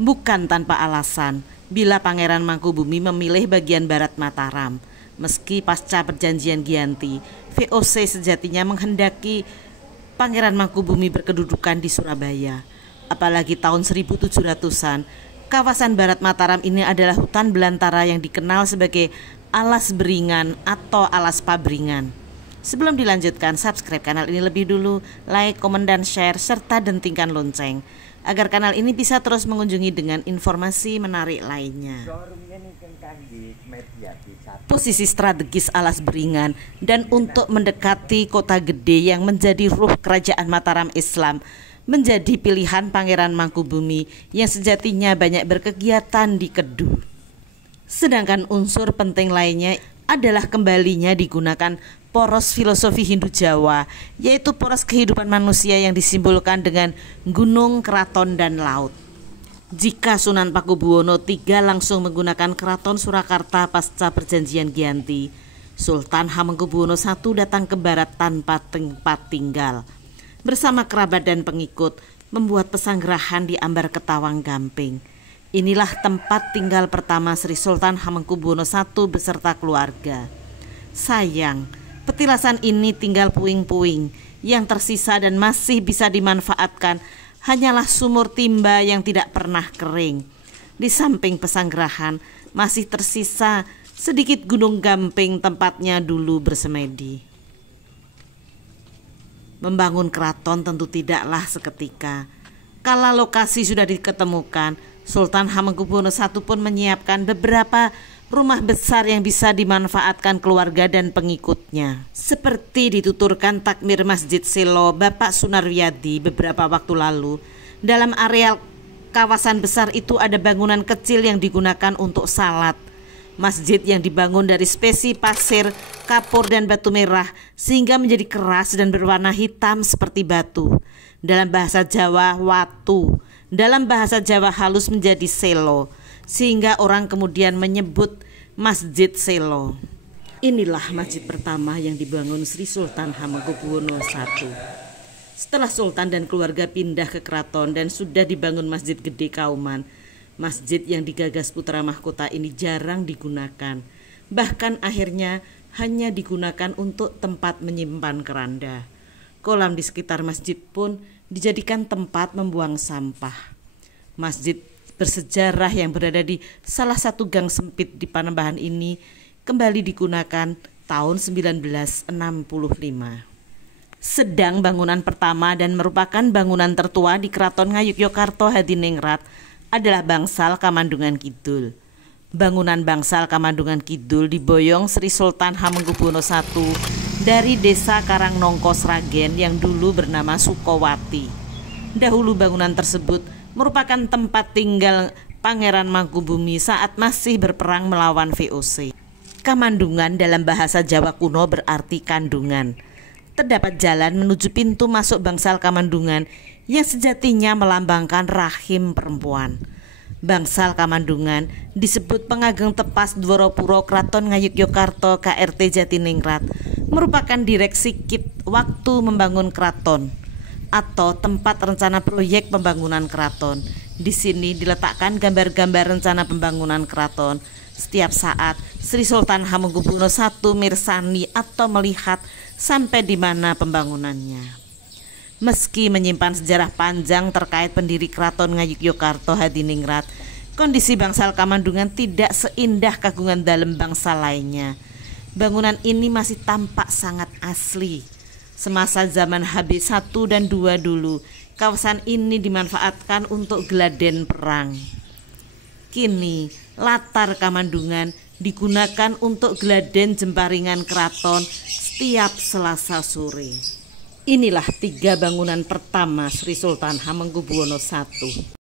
Bukan tanpa alasan bila Pangeran Mangkubumi memilih bagian barat Mataram. Meski pasca perjanjian Giyanti, VOC sejatinya menghendaki Pangeran Mangkubumi berkedudukan di Surabaya. Apalagi tahun 1700-an, kawasan barat Mataram ini adalah hutan belantara yang dikenal sebagai Alas Beringan atau Alas Pabringan. Sebelum dilanjutkan, subscribe kanal ini lebih dulu, like, komen, dan share, serta dentingkan lonceng agar kanal ini bisa terus mengunjungi dengan informasi menarik lainnya. Posisi strategis Alas Beringan dan untuk mendekati kota gede yang menjadi ruh kerajaan Mataram Islam menjadi pilihan Pangeran Mangkubumi yang sejatinya banyak berkegiatan di Kedu. Sedangkan unsur penting lainnya adalah kembalinya digunakan poros filosofi Hindu Jawa, yaitu poros kehidupan manusia yang disimbolkan dengan gunung, keraton, dan laut. Jika Sunan Pakubuwono III langsung menggunakan keraton Surakarta pasca perjanjian Giyanti, Sultan Hamengkubuwono I datang ke barat tanpa tempat tinggal. Bersama kerabat dan pengikut, membuat pesanggerahan di Ambar Ketawang Gamping. Inilah tempat tinggal pertama Sri Sultan Hamengkubuwono I beserta keluarga. Sayang, petilasan ini tinggal puing-puing, yang tersisa dan masih bisa dimanfaatkan hanyalah sumur timba yang tidak pernah kering. Di samping pesanggerahan masih tersisa sedikit gunung Gamping tempatnya dulu bersemedi. Membangun keraton tentu tidaklah seketika. Kala lokasi sudah diketemukan, Sultan Hamengkubuwono I pun menyiapkan beberapa rumah besar yang bisa dimanfaatkan keluarga dan pengikutnya. Seperti dituturkan takmir Masjid Selo Bapak Sunarwiyadi beberapa waktu lalu, dalam areal kawasan besar itu ada bangunan kecil yang digunakan untuk salat. Masjid yang dibangun dari spesi pasir, kapur, dan batu merah sehingga menjadi keras dan berwarna hitam seperti batu. Dalam bahasa Jawa, watu. Dalam bahasa Jawa halus menjadi selo, sehingga orang kemudian menyebut Masjid Selo. Inilah masjid pertama yang dibangun Sri Sultan Hamengkubuwono I. Setelah Sultan dan keluarga pindah ke keraton dan sudah dibangun Masjid Gede Kauman, masjid yang digagas putra mahkota ini jarang digunakan. Bahkan akhirnya hanya digunakan untuk tempat menyimpan keranda. Kolam di sekitar masjid pun dijadikan tempat membuang sampah. Masjid bersejarah yang berada di salah satu gang sempit di Panembahan ini kembali digunakan tahun 1965. Sedang bangunan pertama dan merupakan bangunan tertua di Keraton Ngayogyakarta Hadiningrat adalah Bangsal Kamandungan Kidul. Bangunan Bangsal Kamandungan Kidul diboyong Sri Sultan Hamengkubuwono I dari desa Karangnongko Sragen yang dulu bernama Sukowati. Dahulu bangunan tersebut merupakan tempat tinggal Pangeran Mangkubumi saat masih berperang melawan VOC. Kamandungan dalam bahasa Jawa kuno berarti kandungan. Terdapat jalan menuju pintu masuk Bangsal Kamandungan yang sejatinya melambangkan rahim perempuan. Bangsal Kamandungan disebut Pengageng Tepas Dworopuro Kraton Ngayogyakarta KRT Jatiningrat, merupakan direksi kit waktu membangun keraton atau tempat rencana proyek pembangunan keraton. Di sini diletakkan gambar-gambar rencana pembangunan keraton. Setiap saat Sri Sultan Hamengkubuwono I mirsani atau melihat sampai di mana pembangunannya. Meski menyimpan sejarah panjang terkait pendiri Keraton Ngayogyakarta Hadiningrat, kondisi Bangsal Kamandungan tidak seindah kagungan dalem bangsa lainnya. Bangunan ini masih tampak sangat asli. Semasa zaman HB1 dan 2 dulu, kawasan ini dimanfaatkan untuk geladen perang. Kini, latar Kamandungan digunakan untuk geladen jemparingan keraton setiap Selasa sore. Inilah 3 bangunan pertama Sri Sultan Hamengkubuwono I.